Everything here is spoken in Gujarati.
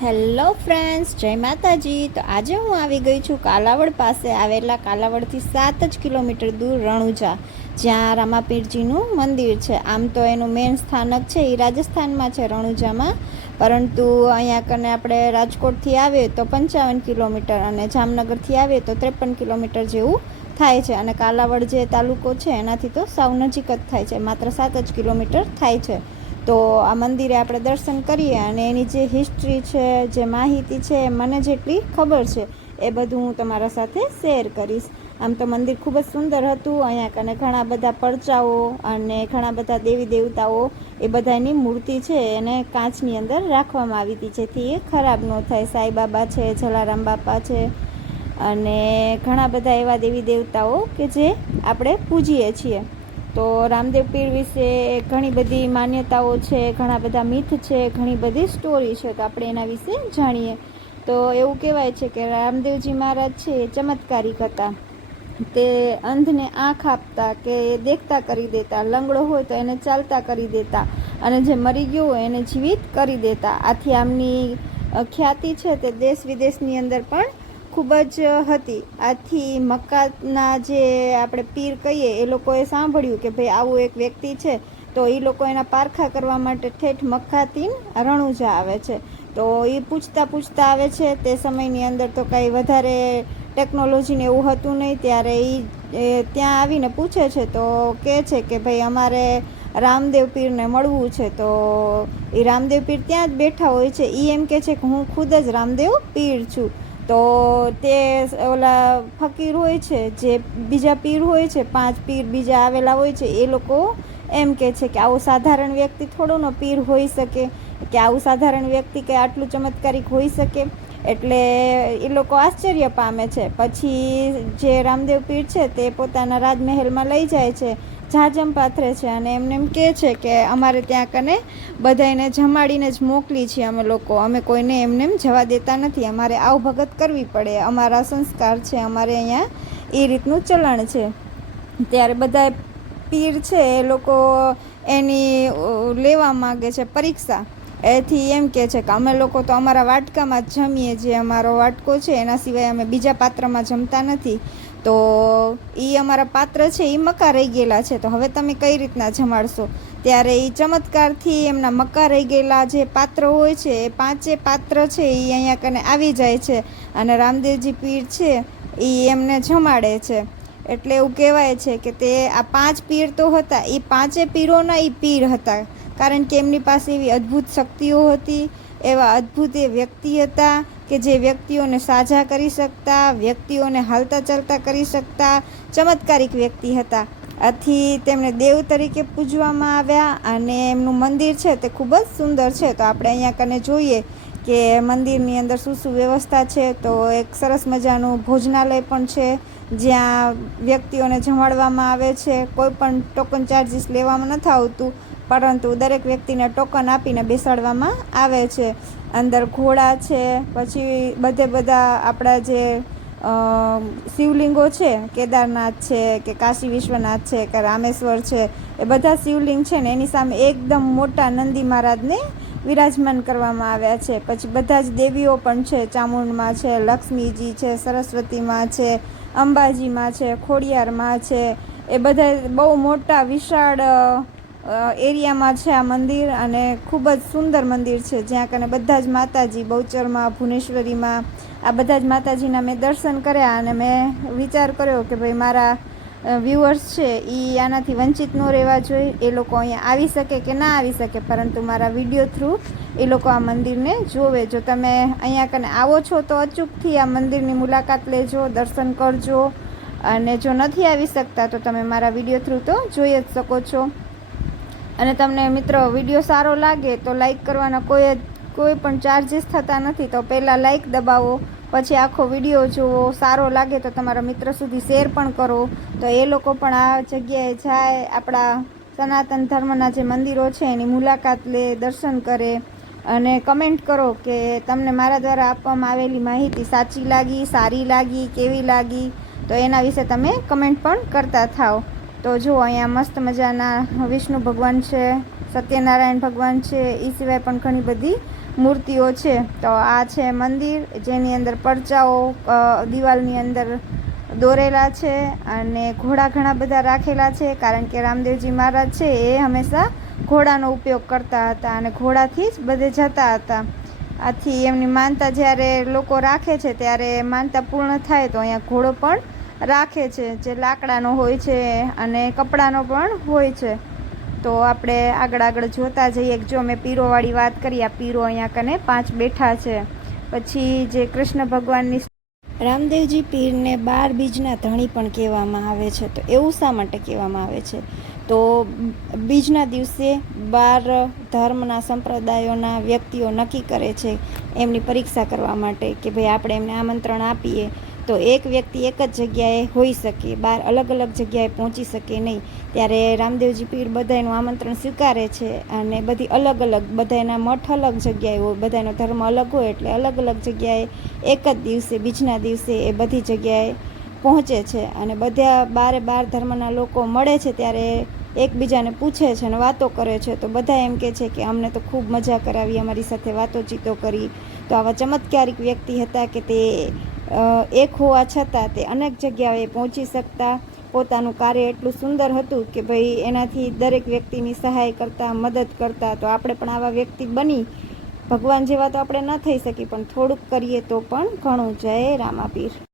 હેલો ફ્રેન્ડ્સ, જય માતાજી. તો આજે હું આવી ગઈ છું કાલાવડ પાસે આવેલા કાલાવડથી 7 જ કિલોમીટર દૂર રણુજા, જ્યાં રામાપીરજીનું મંદિર છે. આમ તો એનું મેઇન સ્થાનક છે એ રાજસ્થાનમાં છે, રણુજામાં, પરંતુ અહીંયા કને આપણે રાજકોટથી આવીએ તો 55 કિલોમીટર અને જામનગરથી આવીએ તો 53 કિલોમીટર જેવું થાય છે. અને કાલાવડ જે તાલુકો છે એનાથી તો સાવ નજીક જ થાય છે, માત્ર 7 જ કિલોમીટર થાય છે. તો આ મંદિરે આપણે દર્શન કરીએ અને એની જે હિસ્ટ્રી છે, જે માહિતી છે, મને જેટલી ખબર છે એ બધું હું તમારા સાથે શેર કરીશ. આમ તો મંદિર ખૂબ જ સુંદર હતું. અહીંયા કને ઘણા બધા પરચાઓ અને ઘણા બધા દેવી દેવતાઓ એ બધાની મૂર્તિ છે એને કાચની અંદર રાખવામાં આવી હતી, જેથી એ ખરાબ ન થાય. સાંઈબાબા છે, જલારામ બાપા છે અને ઘણા બધા એવા દેવી દેવતાઓ કે જે આપણે પૂજીએ છીએ. તો રામદેવ પીર વિશે ઘણી બધી માન્યતાઓ છે, ઘણા બધા મિથ છે, ઘણી બધી સ્ટોરી છે. તો આપણે એના વિશે જાણીએ. તો એવું કહેવાય છે કે રામદેવજી મહારાજ છે એ ચમત્કારિક હતા. તે અંધને આંખ આપતા કે દેખતા કરી દેતા, લંગડો હોય તો એને ચાલતા કરી દેતા અને જે મરી ગયો હોય એને જીવિત કરી દેતા. આથી આમની ખ્યાતિ છે તે દેશ વિદેશની અંદર પણ ખૂબ જ હતી. આથી મક્કાના જે આપણે પીર કહીએ એ લોકોએ સાંભળ્યું કે ભાઈ આવું એક વ્યક્તિ છે, તો એ લોકો એના પારખા કરવા માટે ઠેઠ મક્કાથી રણુજા આવે છે. તો એ પૂછતા આવે છે. તે સમયની અંદર તો કાંઈ વધારે ટેકનોલોજીને એવું હતું નહીં, ત્યારે એ ત્યાં આવીને પૂછે છે તો કહે છે કે ભાઈ અમારે રામદેવ પીરને મળવું છે. તો એ રામદેવ પીર ત્યાં જ બેઠા હોય છે. એ એમ કહે છે કે હું ખુદ જ રામદેવ પીર છું. તો તે ઓલા ફકીર હોય છે, જે બીજા પીર હોય છે, 5 પીર બીજા આવેલા હોય છે, એ લોકો એમ કહે છે કે આવો સાધારણ વ્યક્તિ થોડોનો પીર હોઈ શકે, કે આવું સાધારણ વ્યક્તિ કે આટલું ચમત્કારિક હોઈ શકે. એટલે એ લોકો આશ્ચર્ય પામે છે. પછી જે રામદેવ પીર છે તે પોતાના રાજમહેલમાં લઈ જાય છે, ઝાજમ પાથરે છે અને એમને એમ કહે છે કે અમારે ત્યાં કને બધાને જમાડીને જ મોકલી છીએ અમે લોકો, અમે કોઈને એમને એમ જવા દેતા નથી, અમારે આવભગત કરવી પડે, અમારા સંસ્કાર છે, અમારે અહીંયા એ રીતનું ચલણ છે. ત્યારે બધા પીર છે એ લોકો એની લેવા માગે છે પરીક્ષા. એથી એમ કહે છે કે અમે લોકો તો અમારા વાટકામાં જ જમીએ, જે અમારો વાટકો છે એના સિવાય અમે બીજા પાત્રમાં જમતા નથી. તો એ અમારા પાત્ર છે એ મક્કા રહી ગયેલા છે, તો હવે તમે કઈ રીતના જમાડશો? ત્યારે એ ચમત્કારથી એમના મક્કા રહી ગયેલા જે પાત્ર હોય છે એ 5 પાત્ર છે એ અહીંયા કને આવી જાય છે અને રામદેવજી પીર છે એ એમને જમાડે છે. એટલે એવું કહેવાય છે કે તે આ 5 પીર તો હતા, એ 5 પીરોના એ પીર હતા, કારણ કે એમની પાસે એવી અદ્ભુત શક્તિઓ હતી, એવા અદ્ભુત એ વ્યક્તિ હતા કે જે વ્યક્તિઓને સાજા કરી શકતા, વ્યક્તિઓને હાલતા ચાલતા કરી શકતા, ચમત્કારિક વ્યક્તિ હતા. આથી તેમને દેવ તરીકે પૂજવામાં આવ્યા અને એમનું મંદિર છે તે ખૂબ જ સુંદર છે. તો આપણે અહીંયા કને જોઈએ કે મંદિરની અંદર શું વ્યવસ્થા છે. તો એક સરસ મજાનું ભોજનાલય પણ છે, જ્યાં વ્યક્તિઓને જમાડવામાં આવે છે. કોઈ પણ ટોકન ચાર્જીસ લેવામાં નથી આવતું, પરંતુ દરેક વ્યક્તિને ટોકન આપીને બેસાડવામાં આવે છે. અંદર ઘોડા છે, પછી બધા આપણા જે શિવલિંગો છે, કેદારનાથ છે કે કાશી વિશ્વનાથ છે કે રામેશ્વર છે, એ બધા શિવલિંગ છે ને એની સામે એકદમ મોટા નંદી મહારાજને વિરાજમાન કરવામાં આવ્યા છે. પછી બધા જ દેવીઓ પણ છે, ચામુંડમાં છે, લક્ષ્મીજી છે, સરસ્વતીમાં છે, અંબાજીમાં છે, ખોડિયારમાં છે. એ બધા બહુ મોટા વિશાળ એરિયામાં છે આ મંદિર અને ખૂબ જ સુંદર મંદિર છે, જ્યાં કને બધા જ માતાજી, બહુચરમાં, ભુવનેશ્વરીમાં, આ બધા જ માતાજીના મેં દર્શન કર્યા અને મેં વિચાર કર્યો કે ભાઈ મારા વ્યૂઅર્સ છે એ આનાથી વંચિત ન રહેવા જોઈએ, એ લોકો અહીંયા આવી શકે કે ના આવી શકે, પરંતુ મારા વિડીયો થ્રુ એ લોકો આ મંદિરને જોવે. જો તમે અહીંયા કને આવો છો તો અચૂકથી આ મંદિરની મુલાકાત લેજો, દર્શન કરજો, અને જો નથી આવી શકતા તો તમે મારા વિડીયો થ્રુ તો જોઈ જ શકો છો. અને તમને મિત્રો વિડીયો સારો લાગે તો લાઈક કરવાના કોઈ પણ ચાર્જીસ થતા નથી. તો પહેલાં લાઈક દબાવો, પછી આખો વિડીયો જુઓ. સારો લાગે તો તમારા મિત્ર સુધી શેર પણ કરો, તો એ લોકો પણ આ જગ્યાએ જાય, આપણા સનાતન ધર્મના જે મંદિરો છે એની મુલાકાત લે, દર્શન કરે. અને કમેન્ટ કરો કે તમને મારા દ્વારા આપવામાં આવેલી માહિતી સાચી લાગી, સારી લાગી, કેવી લાગી. તો એના વિશે તમે કમેન્ટ પણ કરતા થાઓ. તો જુઓ અહીંયા મસ્ત મજાના વિષ્ણુ ભગવાન છે, સત્યનારાયણ ભગવાન છે, એ સિવાય પણ ઘણી બધી મૂર્તિઓ છે. તો આ છે મંદિર, જેની અંદર પરચાઓ દિવાલની અંદર દોરેલા છે અને ઘોડા ઘણા બધા રાખેલા છે, કારણ કે રામદેવજી મહારાજ છે એ હંમેશા ઘોડાનો ઉપયોગ કરતા હતા અને ઘોડાથી જ બધે જતા હતા. આથી એમની માનતા જ્યારે લોકો રાખે છે ત્યારે માનતા પૂર્ણ થાય તો અહીંયા ઘોડો પણ રાખે છે, જે લાકડાનો હોય છે અને કપડાનો પણ હોય છે. તો આપણે આગળ જોતા જઈએ. જો મેં પીરોવાળી વાત કરી, આ પીરો અહીંયા કને 5 બેઠા છે. પછી જે કૃષ્ણ ભગવાનની રામદેવજી પીરને 12 બીજના ધણી પણ કહેવામાં આવે છે. તો એવું શા માટે કહેવામાં આવે છે? તો બીજના દિવસે 12 ધર્મના સંપ્રદાયોના વ્યક્તિઓ નક્કી કરે છે એમની પરીક્ષા કરવા માટે કે ભાઈ આપણે એમને આમંત્રણ આપીએ તો એક વ્યક્તિ એક જ જગ્યાએ હોઈ શકે, 12 અલગ અલગ જગ્યાએ પહોંચી શકે નહીં. ત્યારે રામદેવજી પીર બધાનું આમંત્રણ સ્વીકારે છે અને બધી અલગ અલગ, બધાના મઠ અલગ જગ્યાએ હોય, બધાનો ધર્મ અલગ હોય, એટલે અલગ અલગ જગ્યાએ એક જ દિવસે, બીજના દિવસે એ બધી જગ્યાએ પહોંચે છે અને બધા 12 ધર્મના લોકો મળે છે ત્યારે એકબીજાને પૂછે છે અને વાતો કરે છે. તો બધા એમ કહે છે કે અમને તો ખૂબ મજા કરાવી, અમારી સાથે વાતોચીતો કરી. તો આવા ચમત્કારિક વ્યક્તિ હતા કે તે એક હોવા છતાં તે અનેક જગ્યાએ પહોંચી શકતા. પોતાનું કાર્ય એટલું સુંદર હતું કે ભાઈ એનાથી દરેક વ્યક્તિની સહાય કરતા, મદદ કરતા. તો આપણે પણ આવા વ્યક્તિ બની, ભગવાન જેવા તો આપણે ન થઈ શકી પણ થોડુંક કરીએ તો પણ ઘણું. જય રામાપીર.